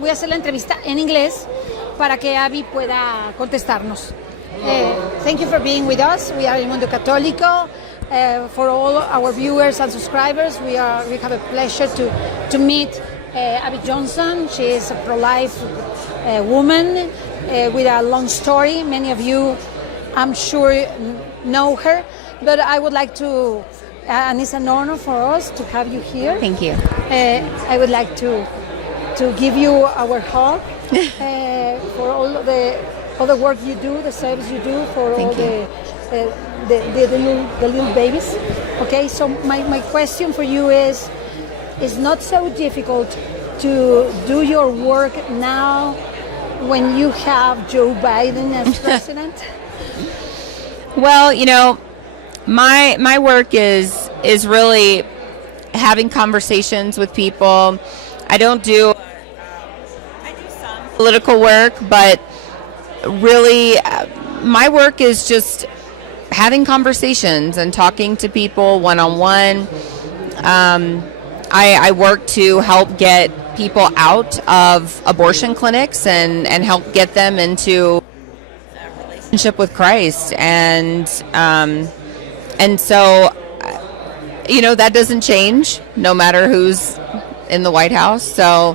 Voy a hacer la entrevista en inglés para que Abby pueda contestarnos. Thank you for being with us. We are El Mundo Católico. For all our viewers and subscribers, we have a pleasure to meet Abby Johnson. She is a pro-life woman with a long story. Many of you, I'm sure, know her, but I would like to, and it's an honor for us to have you here. Thank you. I would like to give you our hug for all the work you do, the service you do for all the little babies. Okay, so my question for you is, it's not so difficult to do your work now when you have Joe Biden as president? Well, you know, my work is really having conversations with people. I do some political work, but really my work is just having conversations and talking to people one-on-one. I work to help get people out of abortion clinics and help get them into a relationship with Christ. And so, you know, that doesn't change no matter who's in the White House. So,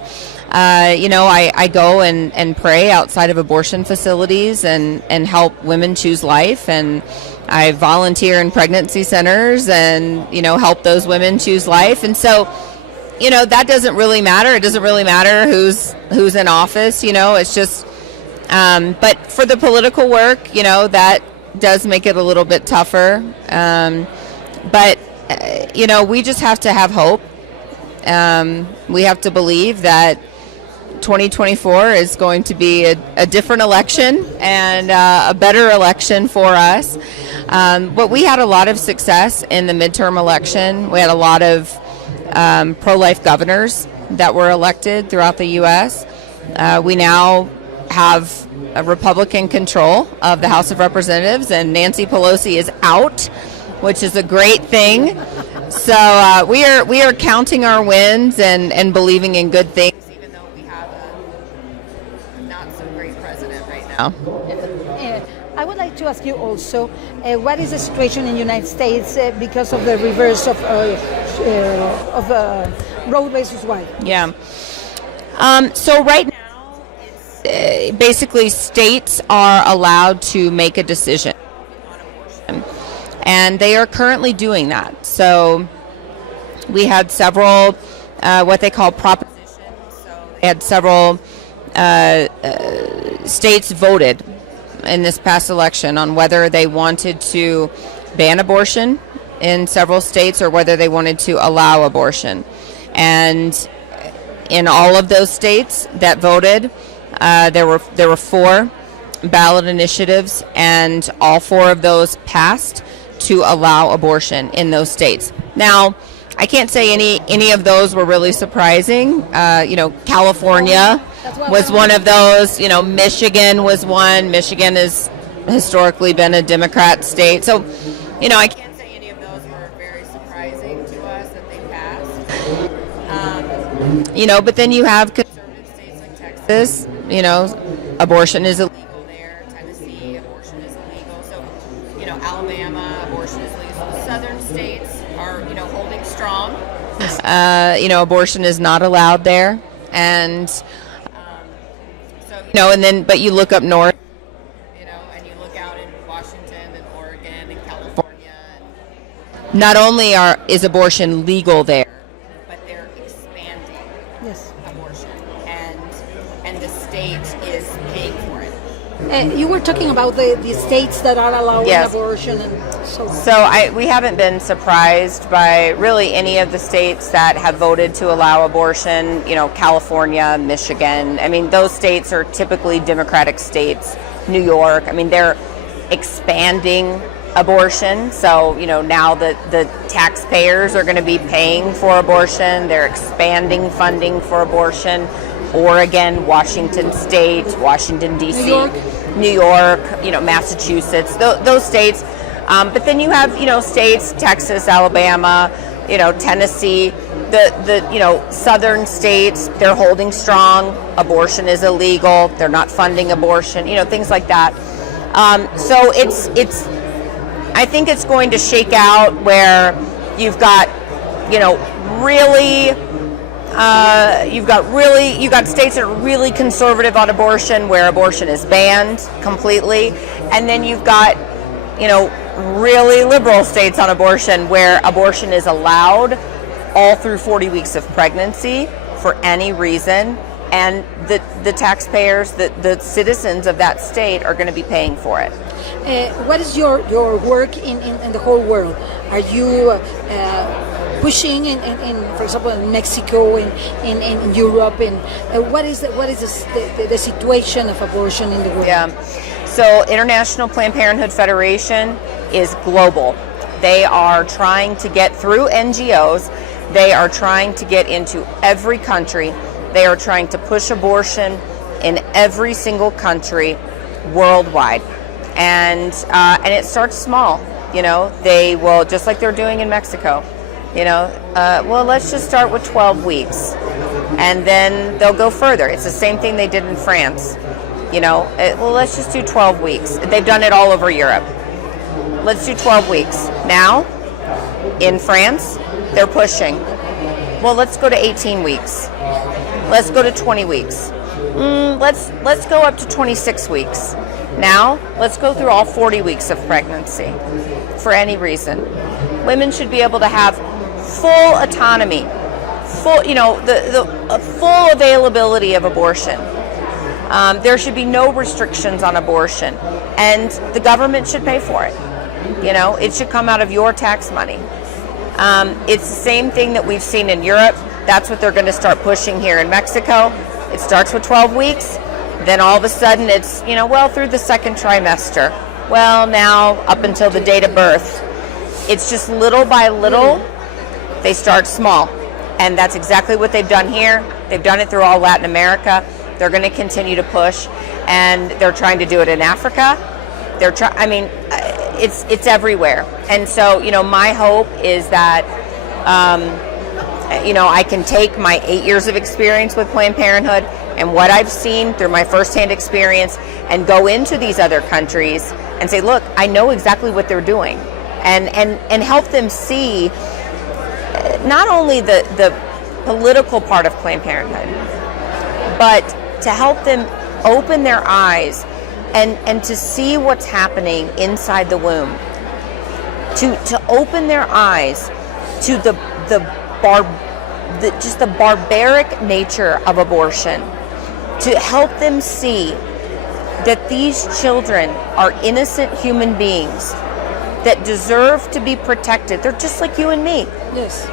you know, I go and pray outside of abortion facilities and help women choose life. And I volunteer in pregnancy centers and, you know, help those women choose life. And so, you know, that doesn't really matter. It doesn't really matter who's in office, you know, it's just, but for the political work, you know, that does make it a little bit tougher. But, you know, we just have to have hope. We have to believe that 2024 is going to be a different election and a better election for us. But we had a lot of success in the midterm election. We had a lot of pro-life governors that were elected throughout the U.S. We now have a Republican control of the House of Representatives, and Nancy Pelosi is out, which is a great thing. So we are counting our wins and believing in good things, even though we have a not so great president right now. I would like to ask you also, what is the situation in the United States because of the reverse of Roe versus Wade? Yeah. So right now, it's, basically states are allowed to make a decision on abortion, and they are currently doing that. So we had several what they call propositions. So they had several states voted in this past election on whether they wanted to ban abortion in several states or whether they wanted to allow abortion. And in all of those states that voted, there were 4 ballot initiatives, and all 4 of those passed to allow abortion in those states. Now, I can't say any of those were really surprising. You know, California was one of those. You know, Michigan was one. Michigan has historically been a Democrat state. So, you know, I can't say any of those were very surprising to us that they passed. You know, but then you have conservative states like Texas. You know, abortion is illegal there. Tennessee, abortion is illegal. So, you know, Alabama, abortion is legal. Southern states are, you know, holding strong. You know, abortion is not allowed there. And so, you know, and then, but you look up north, you know, and you look out in Washington and Oregon and California. And not only is abortion legal there, but they're expanding abortion, and the state is paying for it. You were talking about the states that are allowing abortion and so on. So we haven't been surprised by really any of the states that have voted to allow abortion. You know, California, Michigan. I mean, those states are typically Democratic states. New York. I mean, they're expanding abortion. So, you know, now the taxpayers are going to be paying for abortion. They're expanding funding for abortion. Oregon, Washington State, Washington, D.C., New York, you know, Massachusetts, those states. But then you have, you know, states, Texas, Alabama, you know, Tennessee, the southern states, they're holding strong. Abortion is illegal. They're not funding abortion. Things like that. So it's. I think it's going to shake out where you've got, really. You've got states that are really conservative on abortion, where abortion is banned completely, and then you've got, really liberal states on abortion, where abortion is allowed all through 40 weeks of pregnancy for any reason, and the taxpayers, the citizens of that state are going to be paying for it. What is your work in the whole world? Are you pushing in, for example, in Mexico, in Europe, and what is the situation of abortion in the world? Yeah, so International Planned Parenthood Federation is global. They are trying to get through NGOs. They are trying to get into every country. They are trying to push abortion in every single country worldwide, and it starts small. They will, just like they're doing in Mexico. Well, let's just start with 12 weeks, and then they'll go further. It's the same thing they did in France. Well, let's just do 12 weeks. They've done it all over Europe. Let's do 12 weeks. Now, in France, they're pushing. Well, let's go to 18 weeks. Let's go to 20 weeks. Let's go up to 26 weeks. Now, let's go through all 40 weeks of pregnancy for any reason. Women should be able to have full autonomy, full availability of abortion. There should be no restrictions on abortion, and the government should pay for it. It should come out of your tax money. It's the same thing that we've seen in Europe. That's what they're going to start pushing here in Mexico. It starts with 12 weeks. Then all of a sudden it's, through the second trimester. Well, now up until the date of birth. It's just little by little, they start small. And that's exactly what they've done here. They've done it through all Latin America. They're going to continue to push. And they're trying to do it in Africa. It's everywhere. And so, my hope is that, I can take my 8 years of experience with Planned Parenthood and what I've seen through my firsthand experience and go into these other countries and say, look, I know exactly what they're doing, and help them see not only the political part of Planned Parenthood, but to help them open their eyes and to see what's happening inside the womb, to open their eyes to the barbaric nature of abortion, to help them see that these children are innocent human beings that deserve to be protected. They're just like you and me. Yes.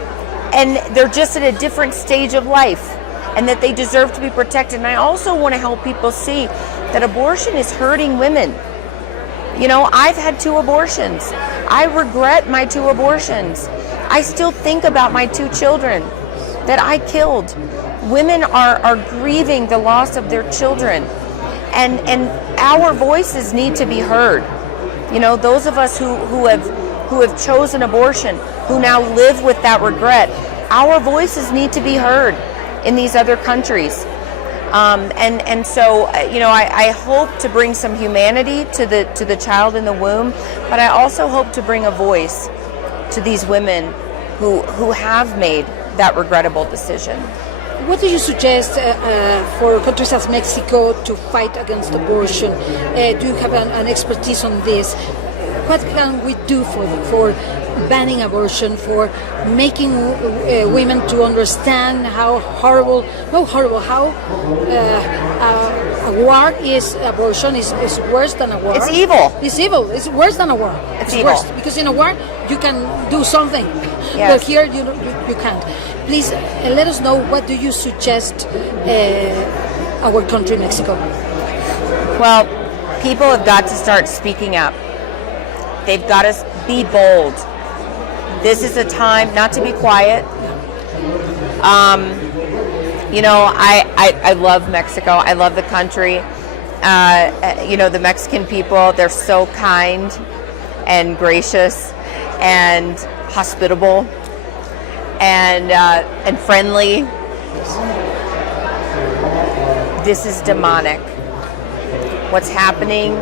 And they're just at a different stage of life, and that they deserve to be protected. And I also want to help people see that abortion is hurting women. I've had 2 abortions. I regret my 2 abortions. I still think about my 2 children that I killed. Women are grieving the loss of their children, and our voices need to be heard. Those of us who have chosen abortion, who now live with that regret, our voices need to be heard in these other countries. So I hope to bring some humanity to the child in the womb, but I also hope to bring a voice to these women who have made that regrettable decision. What do you suggest for countries as Mexico to fight against abortion? Do you have an expertise on this? What can we do for banning abortion, for making women to understand how horrible, how a war is, abortion is worse than a war. It's evil. It's evil. It's worse than a war. It's evil. Worse, because in a war you can do something. Yes. But here you can't. Please let us know, what do you suggest our country, Mexico? Well, people have got to start speaking up. They've got to be bold. This is a time not to be quiet. I love Mexico. I love the country. The Mexican people, they're so kind and gracious and hospitable. and friendly. This is demonic. What's happening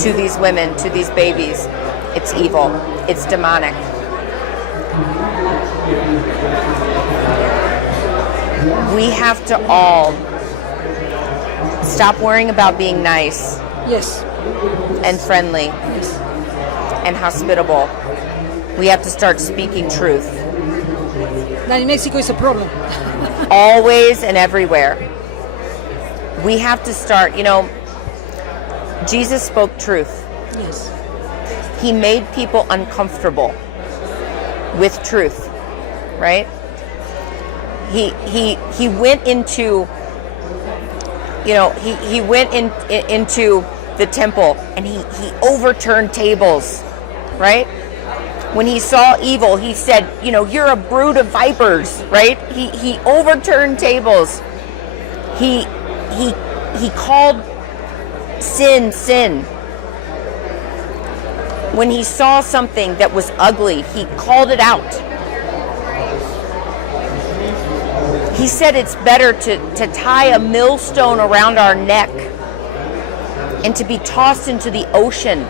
to these women, to these babies, it's evil. It's demonic. We have to all stop worrying about being nice. Yes. And friendly. Yes. And hospitable. We have to start speaking truth. That in Mexico is a problem. Always and everywhere. We have to start, Jesus spoke truth. Yes. He made people uncomfortable with truth, right? He went into, he went into the temple and he overturned tables, right? When he saw evil, he said, you're a brood of vipers, right? He overturned tables. He called sin. When he saw something that was ugly, he called it out. He said it's better to tie a millstone around our neck and to be tossed into the ocean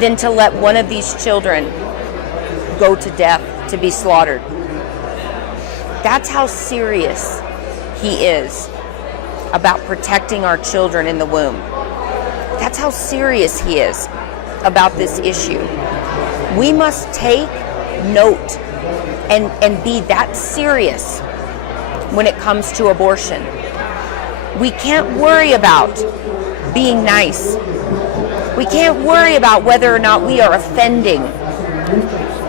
than to let one of these children go to death, to be slaughtered. That's how serious he is about protecting our children in the womb. That's how serious he is about this issue. We must take note and be that serious when it comes to abortion. We can't worry about being nice. We can't worry about whether or not we are offending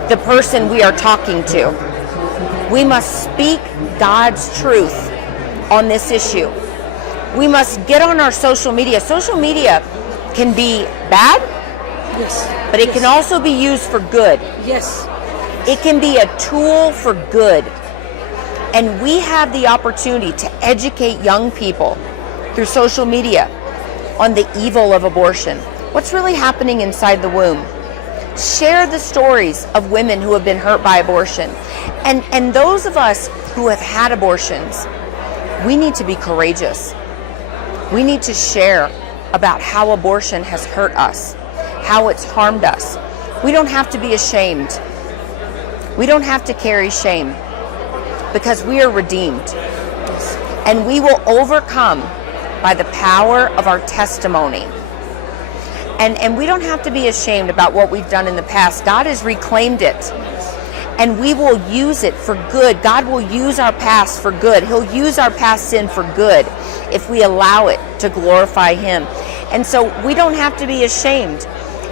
the person we are talking to. We must speak God's truth on this issue. We must get on our social media. Social media can be bad, yes, but it can also be used for good. Yes. It can be a tool for good. And we have the opportunity to educate young people through social media on the evil of abortion. What's really happening inside the womb? Share the stories of women who have been hurt by abortion. And those of us who have had abortions, we need to be courageous. We need to share about how abortion has hurt us, how it's harmed us. We don't have to be ashamed. We don't have to carry shame because we are redeemed. And we will overcome by the power of our testimony. And we don't have to be ashamed about what we've done in the past. God has reclaimed it. And we will use it for good. God will use our past for good. He'll use our past sin for good if we allow it to glorify Him. And so we don't have to be ashamed.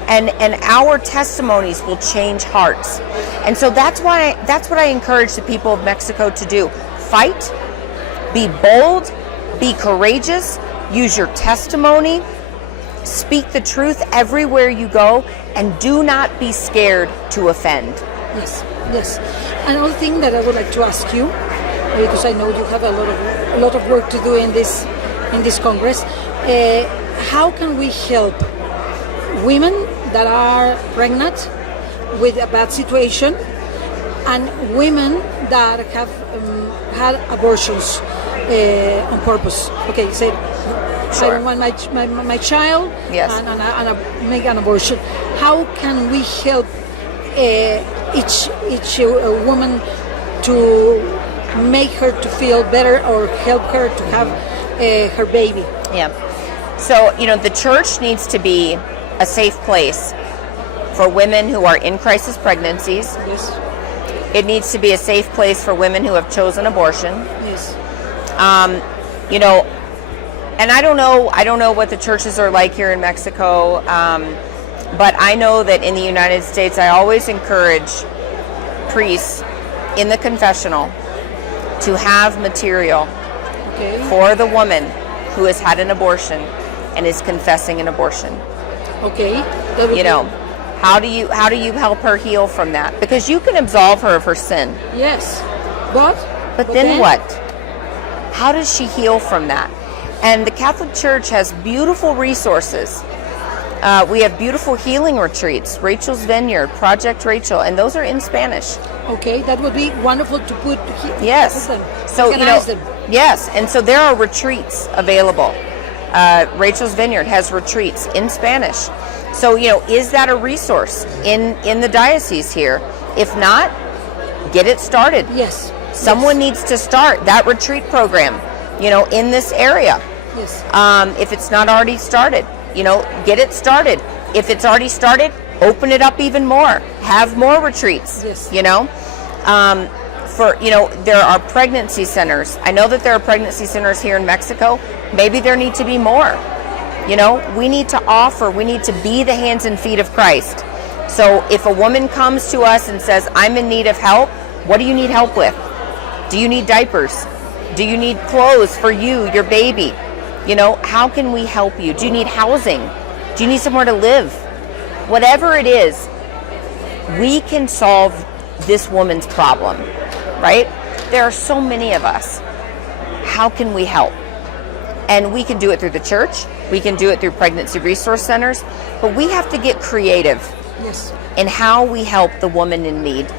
And our testimonies will change hearts. And so that's what I encourage the people of Mexico to do. Fight, be bold, be courageous, use your testimony, speak the truth everywhere you go, and do not be scared to offend. Yes. Another thing that I would like to ask you, because I know you have a lot of work to do in this Congress, how can we help women that are pregnant with a bad situation and women that have had abortions on purpose? Okay, say, sure. I don't want my child, yes, and make an abortion. How can we help each woman to make her to feel better or help her to have her baby? Yeah. So, the church needs to be a safe place for women who are in crisis pregnancies. Yes. It needs to be a safe place for women who have chosen abortion. Yes. And I don't know what the churches are like here in Mexico, but I know that in the United States, I always encourage priests in the confessional to have material for the woman who has had an abortion and is confessing an abortion. Okay. How do you help her heal from that? Because you can absolve her of her sin. Yes. But then what? How does she heal from that? And the Catholic Church has beautiful resources We have beautiful healing retreats, Rachel's Vineyard, Project Rachel, and those are in Spanish. Okay, that would be wonderful to put. Yes. So them. Yes, and so there are retreats available. Rachel's Vineyard has retreats in Spanish. So is that a resource in the diocese here? If not, get it started. Yes. Someone needs to start that retreat program, in this area. Yes. If it's not already started, get it started. If it's already started, open it up even more. Have more retreats. Yes. There are pregnancy centers. I know that there are pregnancy centers here in Mexico. Maybe there need to be more. We need to be the hands and feet of Christ. So if a woman comes to us and says, I'm in need of help, what do you need help with? Do you need diapers? Do you need clothes for you, your baby? How can we help you? Do you need housing? Do you need somewhere to live? Whatever it is, we can solve this woman's problem, right? There are so many of us. How can we help? And we can do it through the church. We can do it through pregnancy resource centers. But we have to get creative in how we help the woman in need.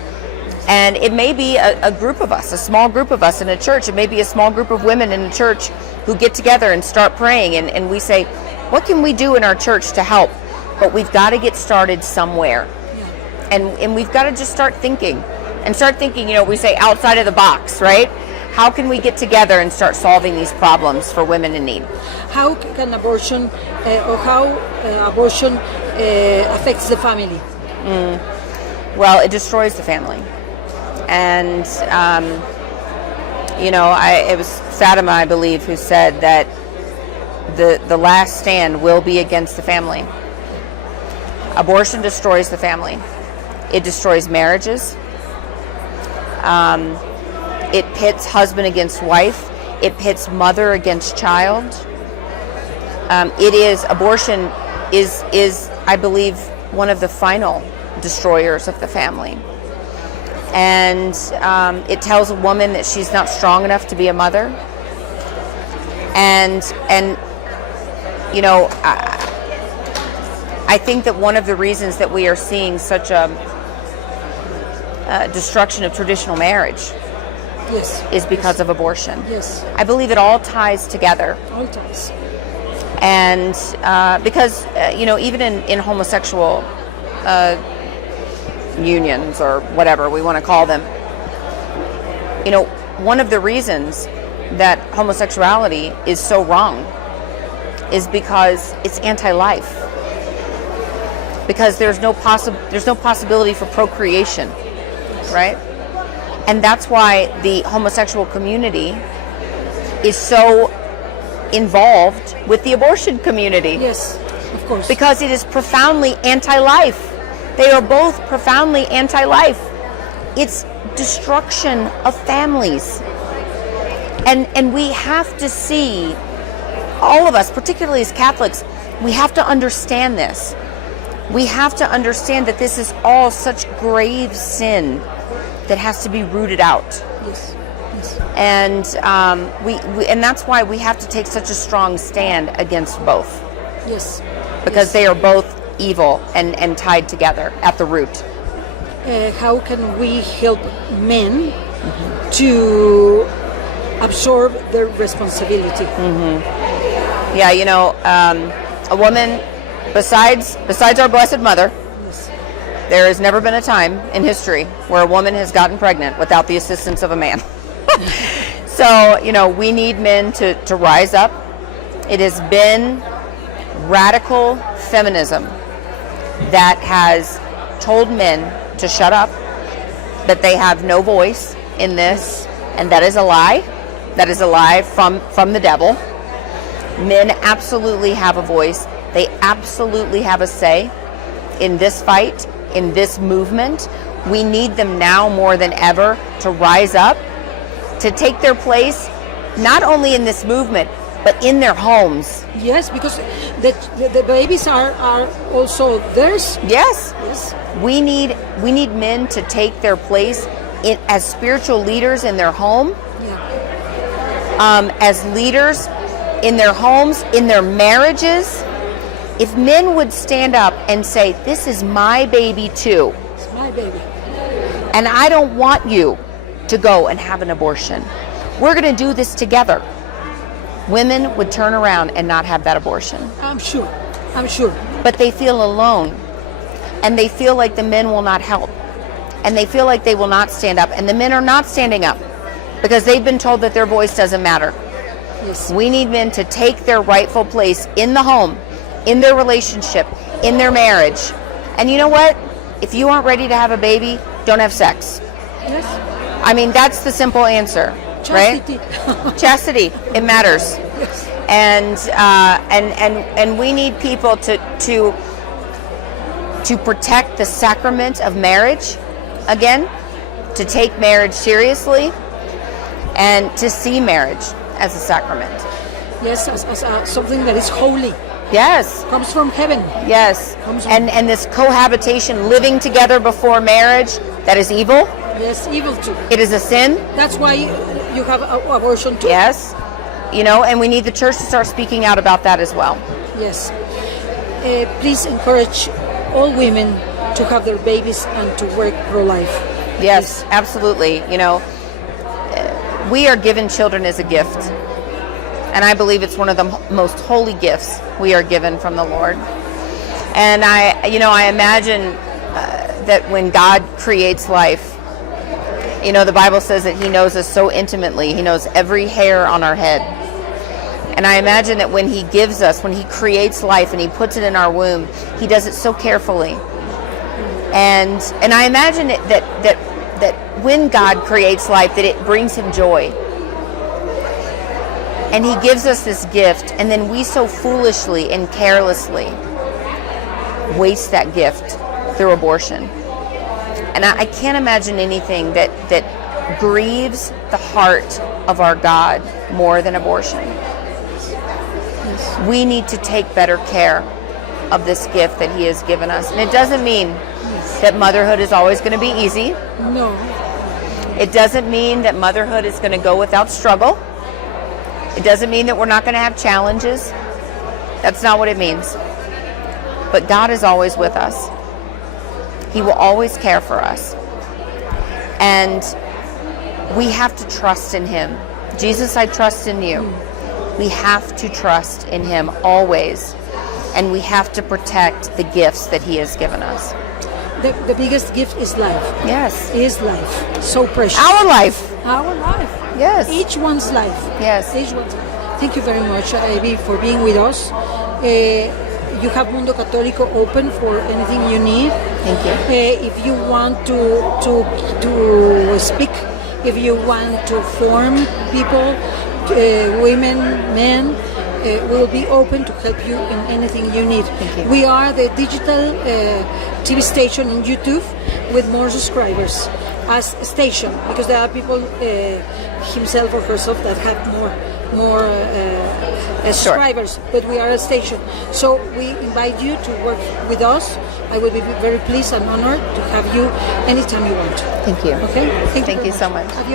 And it may be a group of us, a small group of us in a church. It may be a small group of women in a church who get together and start praying. And we say, what can we do in our church to help? But we've got to get started somewhere. And we've got to just start thinking. And start thinking, we say outside of the box, right? How can we get together and start solving these problems for women in need? How can abortion, abortion affects the family? Well, it destroys the family. And, it was Fatima, I believe, who said that the last stand will be against the family. Abortion destroys the family. It destroys marriages. It pits husband against wife. It pits mother against child. Abortion is, I believe, one of the final destroyers of the family. And it tells a woman that she's not strong enough to be a mother. And I think that one of the reasons that we are seeing such a destruction of traditional marriage is because of abortion. Yes. I believe it all ties together. All ties. And because, even in homosexual unions or whatever we want to call them, one of the reasons that homosexuality is so wrong is because it's anti-life. Because there's no possibility for procreation, right? And that's why the homosexual community is so involved with the abortion community. Yes, of course. Because it is profoundly anti-life. They are both profoundly anti-life. It's destruction of families. And we have to see, all of us, particularly as Catholics, we have to understand this. We have to understand that this is all such grave sin that has to be rooted out. Yes. And and that's why we have to take such a strong stand against both. Yes. Because they are both evil and tied together at the root. How can we help men to absorb their responsibility? Yeah, a woman, besides our Blessed Mother, there has never been a time in history where a woman has gotten pregnant without the assistance of a man. So, we need men to rise up. It has been radical feminism that has told men to shut up, that they have no voice in this, and that is a lie. That is a lie from the devil. Men absolutely have a voice. They absolutely have a say in this fight, in this movement. We need them now more than ever to rise up, to take their place, not only in this movement, but in their homes. Yes, because the babies are also theirs. Yes. We need men to take their place as spiritual leaders in their home, as leaders in their homes, in their marriages, If men would stand up and say, this is my baby too. It's my baby. And I don't want you to go and have an abortion. We're going to do this together. Women would turn around and not have that abortion. I'm sure. But they feel alone. And they feel like the men will not help. And they feel like they will not stand up. And the men are not standing up because they've been told that their voice doesn't matter. Yes. We need men to take their rightful place in the home, in their relationship, in their marriage. And you know what? If you aren't ready to have a baby, don't have sex. Yes. I mean, that's the simple answer, Chastity. right? Chastity. It matters. Yes. And we need people to protect the sacrament of marriage, again, to take marriage seriously, and to see marriage as a sacrament. Yes, as something that is holy. Yes. Comes from heaven. Yes. Comes from- And this cohabitation, living together before marriage, that is evil. Yes, evil too. It is a sin. That's why you have abortion too. Yes. You know, and we need the church to start speaking out about that as well. Yes. Please encourage all women to have their babies and to work pro-life. Yes, absolutely. You know, we are given children as a gift. And I believe it's one of the most holy gifts we are given from the Lord. And I imagine that when God creates life, you know, the Bible says that He knows us so intimately. He knows every hair on our head. And I imagine that when He gives us, when He creates life and He puts it in our womb, He does it so carefully. And I imagine that when God creates life, that it brings Him joy. And He gives us this gift, and then we so foolishly and carelessly waste that gift through abortion. And I can't imagine anything that grieves the heart of our God more than abortion. Yes. We need to take better care of this gift that He has given us. And it doesn't mean that motherhood is always going to be easy. No. It doesn't mean that motherhood is going to go without struggle. It doesn't mean that we're not going to have challenges. That's not what it means. But God is always with us. He will always care for us. And we have to trust in Him. Jesus, I trust in you. We have to trust in Him always. And we have to protect the gifts that He has given us. The biggest gift is life. Yes. Is life. So precious. Our life. Our life. Yes. Each one's life. Yes. Each one's life. Thank you very much, Ivy, for being with us. You have Mundo Católico open for anything you need. Thank you. If you want to speak, if you want to form people, women, men, we'll be open to help you in anything you need. Thank you. We are the digital TV station in YouTube with more subscribers as a station, because there are people himself or herself that have more subscribers, but we are a station. So we invite you to work with us. I will be very pleased and honored to have you anytime you want. Thank you. Okay? Thank you so much. Adios.